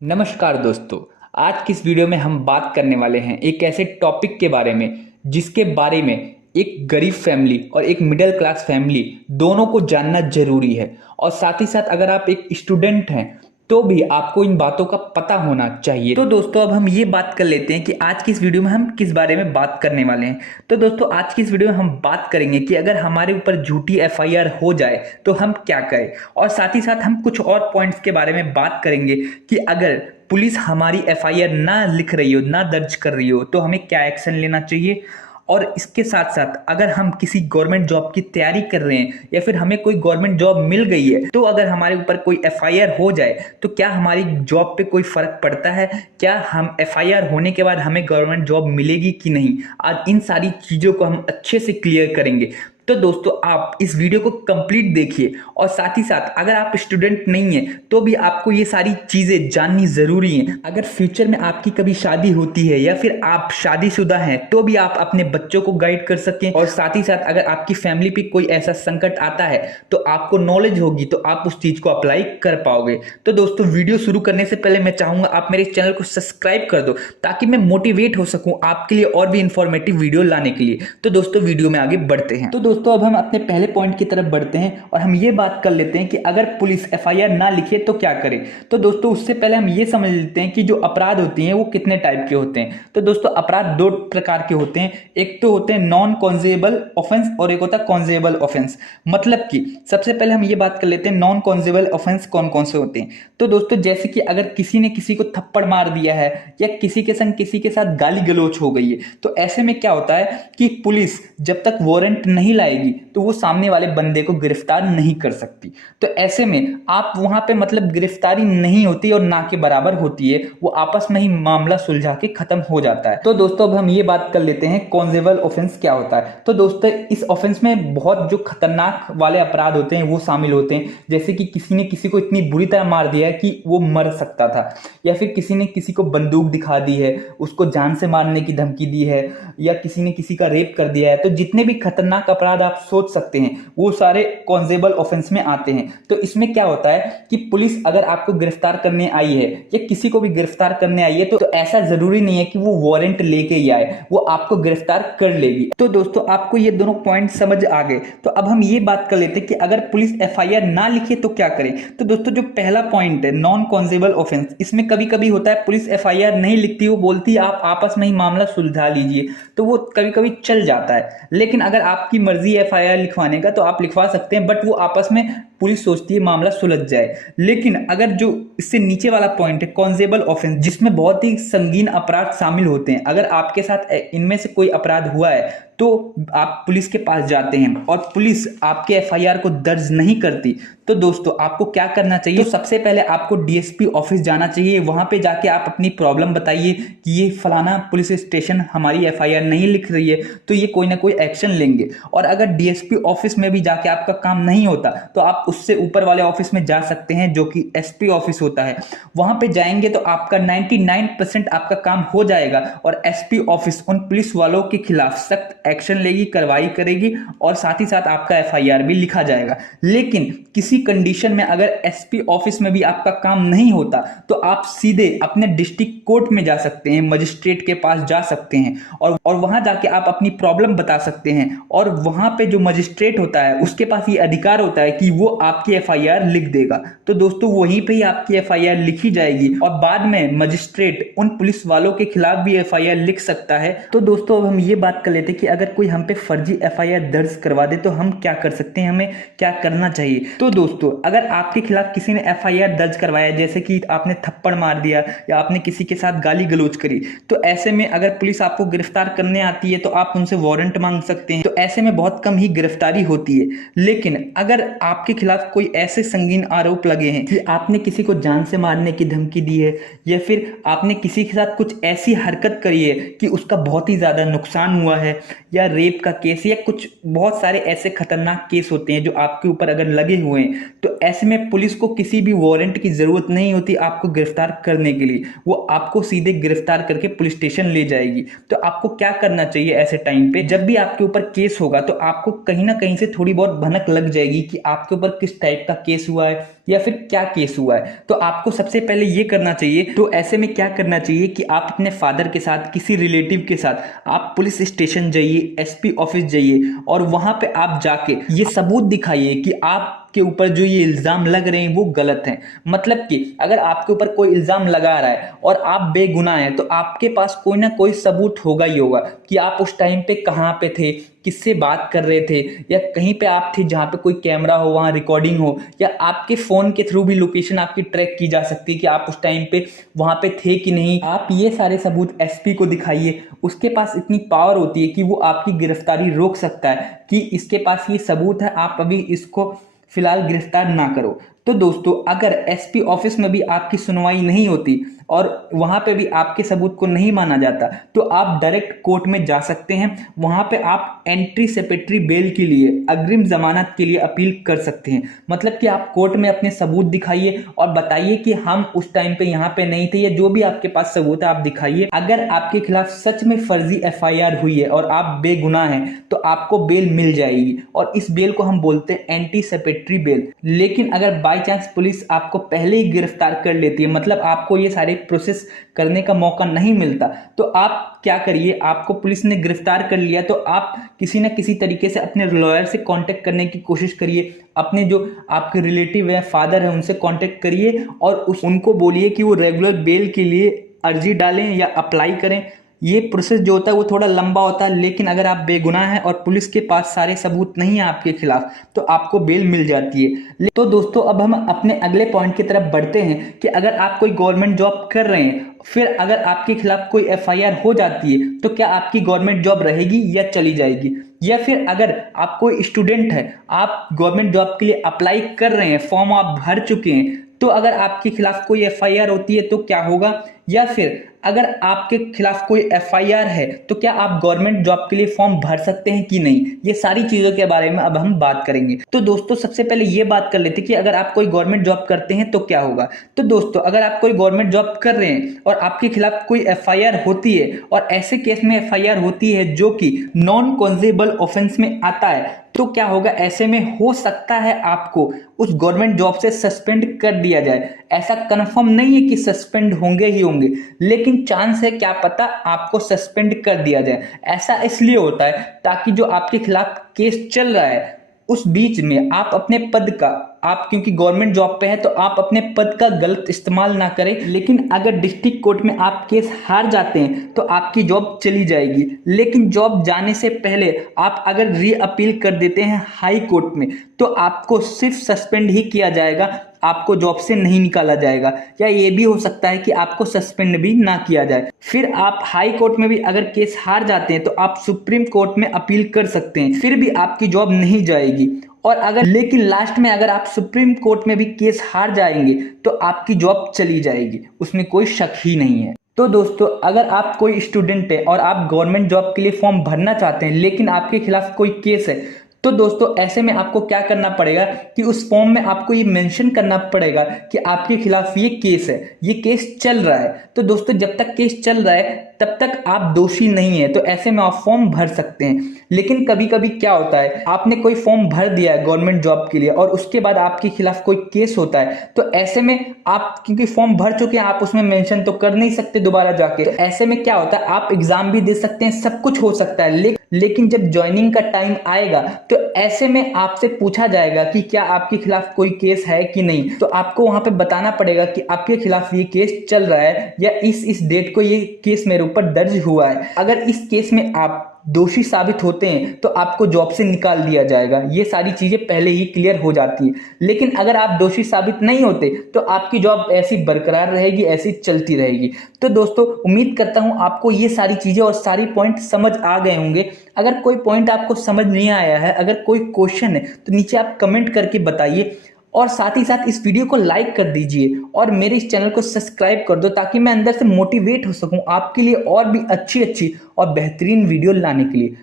नमस्कार दोस्तों। आज की इस वीडियो में हम बात करने वाले हैं एक ऐसे टॉपिक के बारे में जिसके बारे में एक गरीब फैमिली और एक मिडिल क्लास फैमिली दोनों को जानना जरूरी है। और साथ ही साथ अगर आप एक स्टूडेंट हैं तो भी आपको इन बातों का पता होना चाहिए। तो दोस्तों अब हम ये बात कर लेते हैं कि आज की इस वीडियो में हम किस बारे में बात करने वाले हैं। तो दोस्तों आज की इस वीडियो में हम बात करेंगे कि अगर हमारे ऊपर झूठी एफआईआर हो जाए तो हम क्या करें, और साथ ही साथ हम कुछ और पॉइंट्स के बारे में बात करेंगे कि अगर पुलिस हमारी एफआईआर ना लिख रही हो, ना दर्ज कर रही हो, तो हमें क्या एक्शन लेना चाहिए। और इसके साथ साथ अगर हम किसी गवर्नमेंट जॉब की तैयारी कर रहे हैं या फिर हमें कोई गवर्नमेंट जॉब मिल गई है, तो अगर हमारे ऊपर कोई एफआईआर हो जाए तो क्या हमारी जॉब पे कोई फर्क पड़ता है, क्या हम एफआईआर होने के बाद हमें गवर्नमेंट जॉब मिलेगी कि नहीं। आज इन सारी चीज़ों को हम अच्छे से क्लियर करेंगे। तो दोस्तों आप इस वीडियो को कंप्लीट देखिए, और साथ ही साथ अगर आप स्टूडेंट नहीं है तो भी आपको ये सारी चीज़ें जाननी ज़रूरी हैं। अगर फ्यूचर में आपकी कभी शादी होती है या फिर आप शादीशुदा हैं तो भी आप अपने बच्चों को गाइड कर सकें, और साथ ही साथ अगर आपकी फैमिली पे कोई ऐसा संकट आता है तो आपको नॉलेज होगी तो आप उस चीज़ को अप्लाई कर पाओगे। तो दोस्तों वीडियो शुरू करने से पहले मैं चाहूँगा आप मेरे चैनल को सब्सक्राइब कर दो ताकि मैं मोटिवेट हो सकूँ आपके लिए और भी इंफॉर्मेटिव वीडियो लाने के लिए। तो दोस्तों वीडियो में आगे बढ़ते हैं। तो दोस्तों अब हम अपने पहले पॉइंट की तरफ बढ़ते हैं और हम ये बात कर लेते हैं कि अगर पुलिस एफआईआर ना लिखे तो क्या करे। तो दोस्तों उससे पहले हम ये समझ लेते हैं कि जो अपराध होती हैं वो कितने टाइप के होते हैं। तो दोस्तों अपराध दो प्रकार के होते हैं, एक तो होते हैं नॉन कॉन्जेबल ऑफेंस और एक होता है कॉन्जेबल ऑफेंस। मतलब कि सबसे पहले हम ये बात कर लेते हैं नॉन कॉन्जेबल ऑफेंस कौन कौन से होते हैं। तो दोस्तों जैसे कि अगर किसी ने किसी को थप्पड़ मार दिया है या किसी के संग किसी के साथ गाली गलौज हो गई है, तो ऐसे में क्या होता है कि पुलिस जब तक वारंट नहीं लाएगी तो वो सामने वाले बंदे को गिरफ्तार नहीं कर सकती। तो ऐसे में आप वहां पे मतलब गिरफ्तारी नहीं होती और ना के बराबर होती है, वो आपस में ही मामला सुलझा के खत्म हो जाता है। तो दोस्तों अब हम ये बात कर लेते हैं कॉन्जेबल ऑफेंस क्या होता है। तो दोस्तों इस ऑफेंस में बहुत जो खतरनाक वाले अपराध होते हैं वो शामिल होते हैं, जैसे कि किसी ने किसी को इतनी बुरी तरह मार दिया है कि वो मर सकता था, या फिर किसी ने किसी को बंदूक दिखा दी है, उसको जान से मारने की धमकी दी है, या किसी ने किसी का रेप कर दिया है। तो जितने भी खतरनाक अपराध आप सोच सकते हैं वो सारे कॉन्जेबल ऑफेंस में आते हैं। तो इसमें क्या होता है कि पुलिस अगर आपको गिरफ्तार करने आई है या किसी को भी गिरफ्तार करने आई है तो ऐसा जरूरी नहीं है कि वो वारंट लेके ही आए, वो आपको गिरफ्तार कर लेगी। तो दोस्तों आपको ये दोनों पॉइंट समझ आ गए। तो अब हम ये बात कर लेते हैं कि अगर पुलिस एफआईआर ना लिखे तो क्या करें। तो दोस्तों जो पहला पॉइंट है नॉन कॉन्जेबल ऑफेंस, इसमें कभी कभी होता है पुलिस एफआईआर नहीं लिखती, वो बोलती है आप आपस में ही मामला सुलझा लीजिए, तो वो कभी कभी चल जाता है। लेकिन अगर आपकी मर्जी है एफआईआर लिखवाने का तो आप लिखवा सकते हैं, बट वो आपस में पुलिस सोचती है मामला सुलझ जाए। लेकिन अगर जो इससे नीचे वाला पॉइंट है कॉन्जेबल ऑफेंस, जिसमें बहुत ही संगीन अपराध शामिल होते हैं, अगर आपके साथ इनमें से कोई अपराध हुआ है तो आप पुलिस के पास जाते हैं और पुलिस आपके एफआईआर को दर्ज नहीं करती, तो दोस्तों आपको क्या करना चाहिए। तो सबसे पहले आपको डीएसपी ऑफिस जाना चाहिए। वहां पे जाके आप अपनी प्रॉब्लम बताइए कि ये फलाना पुलिस स्टेशन हमारी एफआईआर नहीं लिख रही है, तो ये कोई ना कोई एक्शन लेंगे। और अगर डीएसपी ऑफिस में भी जाके आपका काम नहीं होता तो आप उससे ऊपर वाले ऑफिस में जा सकते हैं जो कि एसपी ऑफिस होता है। वहां पे जाएंगे तो आपका 99% आपका काम हो जाएगा और एसपी ऑफिस उन पुलिस वालों के खिलाफ सख्त एक्शन लेगी, कार्रवाई करेगी, और साथ ही साथ आपका एफआईआर भी लिखा जाएगा। लेकिन किसी कंडीशन में अगर एसपी ऑफिस में भी आपका काम नहीं होता तो आप सीधे अपने डिस्ट्रिक्ट कोर्ट में जा सकते हैं, मजिस्ट्रेट के पास जा सकते हैं, और वहां जाके आप अपनी प्रॉब्लम बता सकते हैं। और वहां पे जो मजिस्ट्रेट होता है उसके पास ये अधिकार होता है कि वो आपकी एफआईआर लिख देगा। तो दोस्तों वहीं पे ही आपकी एफआईआर लिखी जाएगी और बाद में मजिस्ट्रेट उन पुलिस वालों के खिलाफ भी एफआईआर लिख सकता है। तो दोस्तों अब हम ये बात कर लेते हैं कि अगर कोई हम पे फर्जी एफआईआर दर्ज करवा दे तो हम क्या कर सकते हैं, हमें क्या करना चाहिए। तो दोस्तों अगर आपके खिलाफ किसी ने एफआईआर दर्ज करवाया, जैसे कि आपने थप्पड़ मार दिया या आपने किसी के साथ गाली गलौज करी, तो ऐसे में अगर पुलिस आपको गिरफ्तार करने आती है तो आप उनसे वारंट मांग सकते हैं। तो ऐसे में बहुत कम ही गिरफ्तारी होती है। लेकिन अगर आपके खिलाफ कोई ऐसे संगीन आरोप लगे हैं कि आपने किसी को जान से मारने की धमकी दी है, या फिर आपने किसी के साथ कुछ ऐसी हरकत करी है कि उसका बहुत ही ज्यादा नुकसान हुआ है, या रेप का केस, या कुछ बहुत सारे ऐसे खतरनाक केस होते हैं जो आपके ऊपर अगर लगे हुए हैं, तो ऐसे में पुलिस को किसी भी वारंट की जरूरत नहीं होती आपको गिरफ्तार करने के लिए। वो आपको सीधे गिरफ्तार करके पुलिस स्टेशन ले जाएगी। तो आपको क्या करना चाहिए ऐसे टाइम पे, जब भी आपके ऊपर केस होगा तो आपको कहीं ना कहीं से थोड़ी बहुत भनक लग जाएगी कि आपके ऊपर किस टाइप का केस हुआ है या फिर क्या केस हुआ है। तो आपको सबसे पहले ये करना चाहिए, तो ऐसे में क्या करना चाहिए कि आप अपने फादर के साथ, किसी रिलेटिव के साथ आप पुलिस स्टेशन जाइए, एसपी ऑफिस जाइए और वहां पे आप जाके ये सबूत दिखाइए कि आपके ऊपर जो ये इल्जाम लग रहे हैं वो गलत हैं। मतलब कि अगर आपके ऊपर कोई इल्जाम लगा रहा है और आप बेगुनाह हैं, तो आपके पास कोई ना कोई सबूत होगा ही होगा कि आप उस टाइम पे कहाँ पे थे, किससे बात कर रहे थे, या कहीं पे आप थे जहाँ पे कोई कैमरा हो, वहाँ रिकॉर्डिंग हो, या आपके फोन के थ्रू भी लोकेशन आपकी ट्रैक की जा सकती है कि आप उस टाइम पे वहाँ पे थे कि नहीं। आप ये सारे सबूत एसपी को दिखाइए। उसके पास इतनी पावर होती है कि वो आपकी गिरफ्तारी रोक सकता है कि इसके पास ये सबूत है, आप अभी इसको फिलहाल गिरफ्तार ना करो। तो दोस्तों, अगर एसपी ऑफिस में भी आपकी सुनवाई नहीं होती और वहां पे भी आपके सबूत को नहीं माना जाता, तो आप डायरेक्ट कोर्ट में जा सकते हैं। वहां पे आप एंटीसिपेटरी बेल के लिए, अग्रिम जमानत के लिए अपील कर सकते हैं। मतलब कि आप कोर्ट में अपने सबूत दिखाइए और बताइए कि हम उस टाइम पे यहाँ पे नहीं थे, या जो भी आपके पास सबूत है आप दिखाइए। अगर आपके खिलाफ सच में फर्जी एफआईआर हुई है और आप बेगुनाह हैं, तो आपको बेल मिल जाएगी और इस बेल को हम बोलते हैं एंटीसिपेटरी बेल। लेकिन अगर बाय चांस पुलिस आपको पहले ही गिरफ्तार कर लेती है, मतलब आपको ये सारे प्रोसेस करने का मौका नहीं मिलता, तो आप क्या करिए, आपको पुलिस ने गिरफ्तार कर लिया तो आप किसी न किसी तरीके से अपने लॉयर से कांटेक्ट करने की कोशिश करिए। अपने जो आपके रिलेटिव है, फादर है, उनसे कांटेक्ट करिए और उनको बोलिए कि वो रेगुलर बेल के लिए अर्जी डालें या अप्लाई करें। ये प्रोसेस जो होता है वो थोड़ा लंबा होता है, लेकिन अगर आप बेगुनाह हैं और पुलिस के पास सारे सबूत नहीं है आपके खिलाफ, तो आपको बेल मिल जाती है। तो दोस्तों, अब हम अपने अगले पॉइंट की तरफ बढ़ते हैं कि अगर आप कोई गवर्नमेंट जॉब कर रहे हैं, फिर अगर आपके खिलाफ कोई एफआईआर हो जाती है, तो क्या आपकी गवर्नमेंट जॉब रहेगी या चली जाएगी। या फिर अगर आप कोई स्टूडेंट है, आप गवर्नमेंट जॉब के लिए अप्लाई कर रहे हैं, फॉर्म आप भर चुके हैं, तो अगर आपके खिलाफ कोई एफआईआर होती है तो क्या होगा। या फिर अगर आपके खिलाफ कोई एफआईआर है, तो क्या आप गवर्नमेंट जॉब के लिए फॉर्म भर सकते हैं कि नहीं। ये सारी चीजों के बारे में अब हम बात करेंगे। तो दोस्तों, सबसे पहले ये बात कर लेते हैं कि अगर आप कोई गवर्नमेंट जॉब करते हैं तो क्या होगा। तो दोस्तों, अगर आप कोई गवर्नमेंट जॉब कर रहे हैं और आपके खिलाफ कोई एफआईआर होती है, और ऐसे केस में एफआईआर होती है जो कि नॉन कॉन्जेबल ऑफेंस में आता है, तो क्या होगा, ऐसे में हो सकता है आपको उस गवर्नमेंट जॉब से सस्पेंड कर दिया जाए। ऐसा कंफर्म नहीं है कि सस्पेंड होंगे ही होंगे, लेकिन चांस है, क्या पता आपको सस्पेंड कर दिया जाए। ऐसा इसलिए होता है ताकि जो आपके खिलाफ केस चल रहा है उस बीच में आप अपने पद का, आप क्योंकि गवर्नमेंट जॉब पे है तो आप अपने पद का गलत इस्तेमाल ना करें। लेकिन अगर डिस्ट्रिक्ट कोर्ट में आप केस हार जाते हैं तो आपकी जॉब चली जाएगी। लेकिन जॉब जाने से पहले आप अगर री अपील कर देते हैं हाई कोर्ट में, तो आपको सिर्फ सस्पेंड ही किया जाएगा, आपको जॉब से नहीं निकाला जाएगा। या ये भी हो सकता है कि आपको सस्पेंड भी ना किया जाए। फिर आप हाई कोर्ट में भी अगर केस हार जाते हैं तो आप सुप्रीम कोर्ट में अपील कर सकते हैं, फिर भी आपकी जॉब नहीं जाएगी। और अगर लेकिन लास्ट में अगर आप सुप्रीम कोर्ट में भी केस हार जाएंगे तो आपकी जॉब चली जाएगी, उसमें कोई शक ही नहीं है। तो दोस्तों, अगर आप कोई स्टूडेंट है और आप गवर्नमेंट जॉब के लिए फॉर्म भरना चाहते हैं, लेकिन आपके खिलाफ कोई केस है, तो दोस्तों ऐसे में आपको क्या करना पड़ेगा कि उस फॉर्म में आपको ये मेंशन करना पड़ेगा कि आपके खिलाफ ये केस है, ये केस चल रहा है। तो दोस्तों, जब तक केस चल रहा है तब तक आप दोषी नहीं है, तो ऐसे में आप फॉर्म भर सकते हैं। लेकिन कभी कभी क्या होता है, आपने कोई फॉर्म भर दिया है गवर्नमेंट जॉब के लिए और उसके बाद आपके खिलाफ कोई केस होता है, तो ऐसे में आप क्योंकि फॉर्म भर चुके हैं, आप उसमें मेंशन तो कर नहीं सकते दोबारा जाके। तो ऐसे में क्या होता है, आप एग्जाम भी दे सकते हैं, सब कुछ हो सकता है, लेकिन जब ज्वाइनिंग का टाइम आएगा तो ऐसे में आपसे पूछा जाएगा कि क्या आपके खिलाफ कोई केस है कि नहीं। तो आपको वहां पे बताना पड़ेगा कि आपके खिलाफ ये केस चल रहा है या इस डेट को ये केस मेरे ऊपर दर्ज हुआ है। अगर इस केस में आप दोषी साबित होते हैं तो आपको जॉब से निकाल दिया जाएगा। ये सारी चीजें पहले ही क्लियर हो जाती है। लेकिन अगर आप दोषी साबित नहीं होते तो आपकी जॉब ऐसी बरकरार रहेगी, ऐसी चलती रहेगी। तो दोस्तों, उम्मीद करता हूं आपको ये सारी चीजें और सारी पॉइंट समझ आ गए होंगे। अगर कोई पॉइंट आपको समझ नहीं आया है, अगर कोई क्वेश्चन है, तो नीचे आप कमेंट करके बताइए। और साथ ही साथ इस वीडियो को लाइक कर दीजिए और मेरे इस चैनल को सब्सक्राइब कर दो, ताकि मैं अंदर से मोटिवेट हो सकूं आपके लिए और भी अच्छी और बेहतरीन वीडियो लाने के लिए।